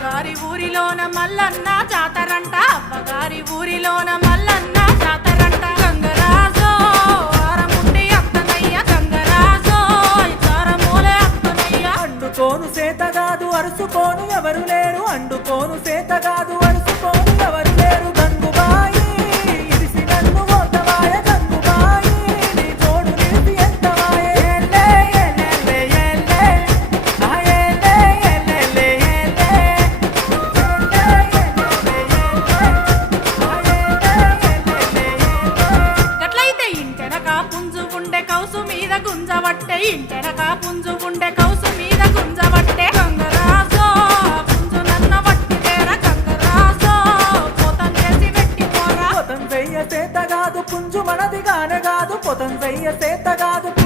అవ్వగారి ఊరిలోన మల్లన్న జాతరంట అవ్వగారి ఊరిలోన మల్లన్న జాతరంట గంగరాజో ఆరముండి అత్తనయ్య గంగరాజో ఇతారమూలే అత్తనయ్య అండుకోను సేతగాదు అరుసుకోను ఎవరు లేరు అండుకోను సేతగాదు అరుసుకోను ఎవరు లేరు గంగుబాయి ఇరిసి నన్ను ఓతవాయ గంగుబాయి నీ తోడు నిలిపి ఎంతవాయ ఏలే ఏలే ఏలే ఆ ఏలే ఏలే ఏలే గట్లయితే ఇంటెనక పుంజు ఉండే కౌసు మీద గుంజవట్టే ఇంటెనక పుంజు ఉండే కౌసు మీద గుంజవట్టే గంగరాజో పుంజు నన్న వట్టిదేర గంగరాజో పోతం చేసి పెట్టి పోరా పొతం చెయ్య సేతగాదు పుంజు మనది గానగాదు పొతం చెయ్య సేతగాదు